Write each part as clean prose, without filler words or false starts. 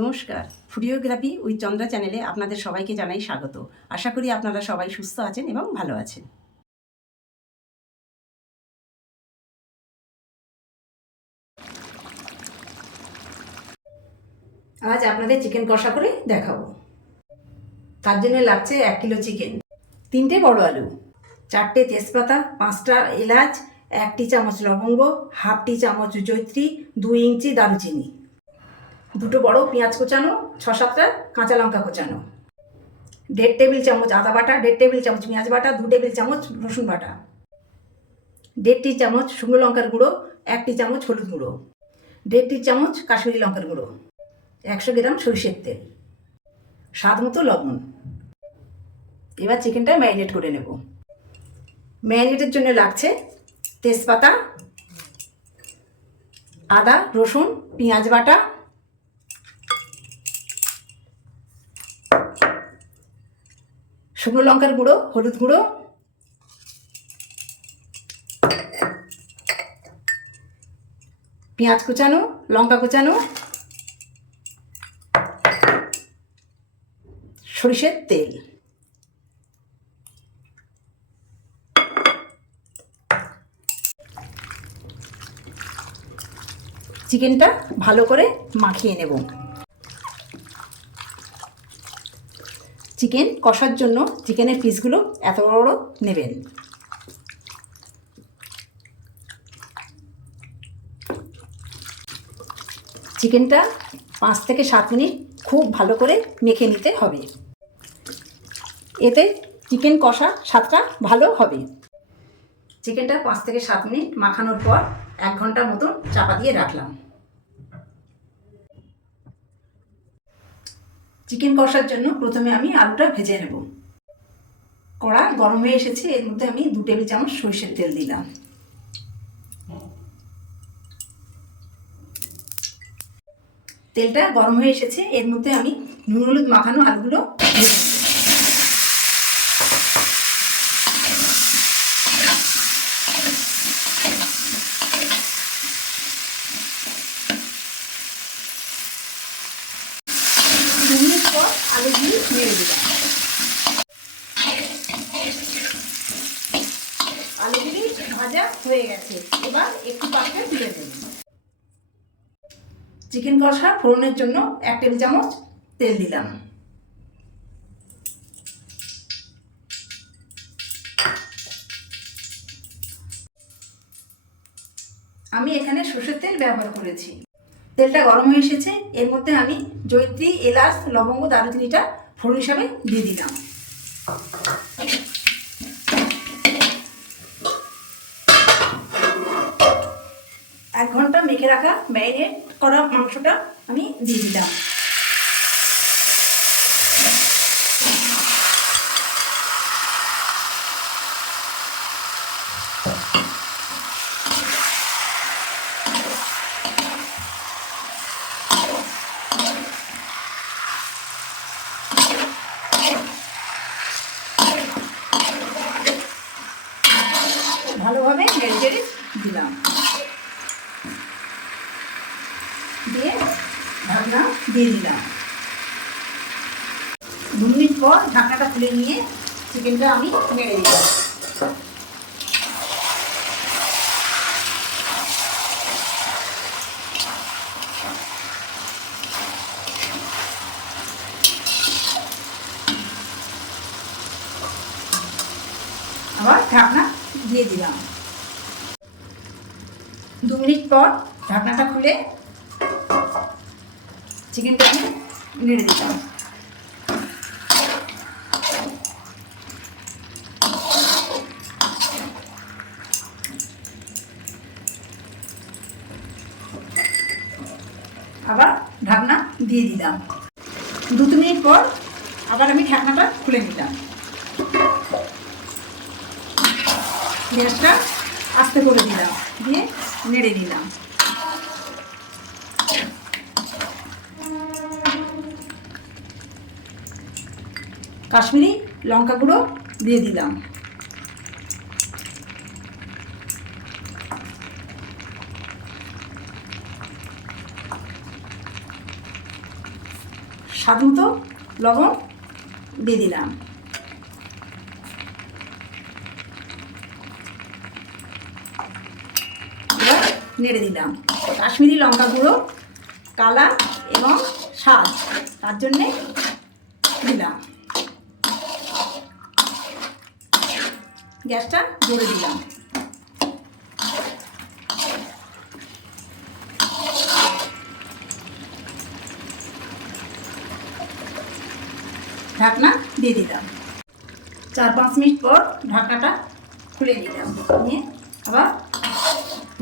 নমস্কার, ফুডিওগ্রাফি উইথ চন্দ্রা চ্যানেলে আপনাদের সবাইকে জানাই স্বাগত। আশা করি আপনারা সবাই সুস্থ আছেন এবং ভালো আছেন। আজ আপনাদের চিকেন কষা করে দেখাবো। তার জন্য লাগছে 1 কিলো চিকেন, 3টে বড় আলু, 4টে তেজপাতা, 5টা এলাচ, 1 চামচ লবঙ্গ, হাফ চামচ জয়িত্রী, 2 ইঞ্চি দারুচিনি, 2টো বড় পেঁয়াজ কোচানো, 6-7টা কাঁচা লঙ্কা কোচানো, 1.5 টেবিল চামচ আদা বাটা, 1.5 টেবিল চামচ পেঁয়াজ বাটা, 2 টেবিল চামচ রসুন বাটা, 1.5 চামচ শুকনো লঙ্কার গুঁড়ো, 1 চামচ হলুদ গুঁড়ো, 1.5 চামচ কাশ্মীরি লঙ্কার গুঁড়ো, 100 গ্রাম সরিষের তেল, স্বাদ মতো লবণ। এবার চিকেনটা ম্যারিনেট করে নেব। ম্যারিনেটের জন্য লাগছে তেজপাতা, আদা রসুন পেঁয়াজ বাটা, শুকনো লঙ্কার গুঁড়ো, হলুদ গুঁড়ো, পেঁয়াজ কুচানো, লঙ্কা কুচানো, সরিষের তেল। চিকেনটা ভালো করে মাখিয়ে নেব। চিকেন কষার জন্য চিকেনের পিসগুলো এত বড় বড় নেবেন। চিকেনটা 5 থেকে 7 মিনিট খুব ভালো করে মেখে নিতে হবে, এতে চিকেন কষা স্বাদটা ভালো হবে। চিকেনটা 5 থেকে 7 মিনিট মাখানোর পর 1 ঘন্টার মতন চাপা দিয়ে রাখলাম। চিকেন কষার জন্য প্রথমে আমি আলুটা ভেজে নেব। কড়া গরম হয়ে এসেছে, এর মধ্যে আমি 2 টেবিল চামচ সরষের তেল দিলাম। তেলটা গরম হয়ে এসেছে, এর মধ্যে আমি নুন হলুদ মাখানো আলুগুলো ভেজে নেব। আলুগুলি নেড়ে দিলাম। আলুগুলি ভাজা হয়ে গেছে, এবার একটু পাত্রে তুলে দেব। চিকেন কষা ফোড়নের জন্য 1 টেবিল চামচ তেল দিলাম। আমি এখানে সরষের তেল ব্যবহার করেছি। তেলটা গরম হয়ে এসেছে, এর মধ্যে আমি জয়িত্রী, এলাচ, লবঙ্গ, দারুচিনিটা ফোড়ন হিসাবে দিয়ে দিলাম। এক ঘন্টা মেখে রাখা ম্যারিনেট করা মাংসটা আমি দিয়ে দিলাম। ভালোভাবে নেড়ে চেড়ে দিলাম, দিয়ে ঢাকনা দিয়ে দিলাম। 2 মিনিট পর ঢাকনাটা খুলে নিয়ে চিকেনটা আমি নেড়ে দিলাম। আবার ঢাকনা দিয়ে দিলাম। 2 মিনিট পর ঢাকনাটা খুলে চিকেনটা আমি নেড়ে দিলাম। আবার ঢাকনা দিয়ে দিলাম। 2 মিনিট পর আবার আমি ঢাকনাটা খুলে নিলাম। গ্যাসটা আস্তে করে দিলাম, দিয়ে নেড়ে নিলাম। কাশ্মীরি লঙ্কা গুঁড়ো দিয়ে দিলাম। স্বাদ মতো লবণ দিয়ে দিলাম। এবার নেড়ে দিলাম। কাশ্মীরি লঙ্কা গুঁড়ো কালার এবং স্বাদ তার জন্যে দিলাম। গ্যাসটা জোরে দিলাম। ঢাকনা দিয়ে দিলাম। 4-5 মিনিট পর ঢাকনাটা খুলে নিলাম, নিয়ে আবার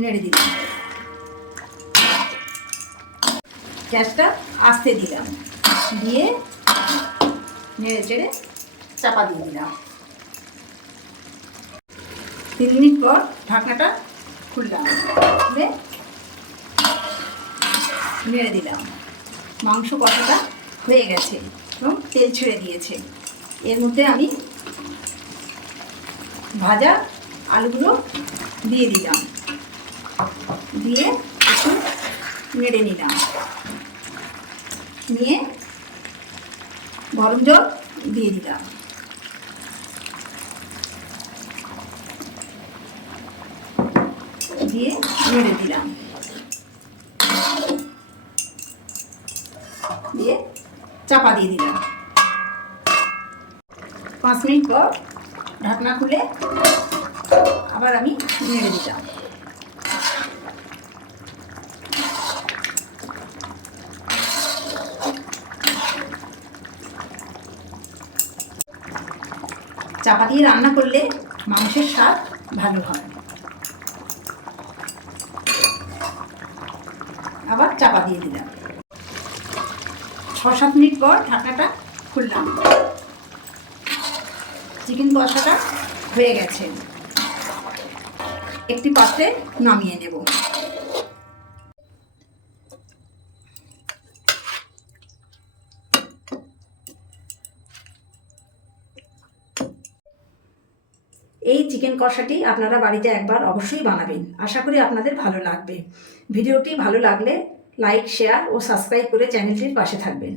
নেড়ে দিলাম। গ্যাসটা আস্তে দিলাম, দিয়ে নেড়ে চেড়ে চাপা দিয়ে দিলাম। 3 মিনিট পর ঢাকনাটা খুললাম, খুলে নেড়ে দিলাম। মাংস কষাটা হয়ে গেছে এবং তেল ছেড়ে দিয়েছে। এর মধ্যে আমি ভাজা আলুগুলো দিয়ে দিলাম, দিয়ে একটু নেড়ে নিলাম, নিয়ে গরম জল দিয়ে দিলাম। দিয়ে নেড়ে দিলাম, দিয়ে চাপা দিয়ে দিলাম। 5 মিনিট পর ঢাকনা খুলে আবার আমি নেড়ে দিলাম। চাপা দিয়ে রান্না করলে মাংসের স্বাদ ভালো হয়। আবার চাপা দিয়ে দিলাম। 6-7 মিনিট পর ঢাকনাটা খুললাম। চিকেন কষাটা হয়ে গেছে, একটি পাত্রে নামিয়ে নেব। এই চিকেন কষাটি আপনারা বাড়িতে একবার অবশ্যই বানাবেন। আশা করি আপনাদের ভালো লাগবে। ভিডিওটি ভালো লাগলে লাইক, শেয়ার ও সাবস্ক্রাইব করে চ্যানেলটির পাশে থাকবেন।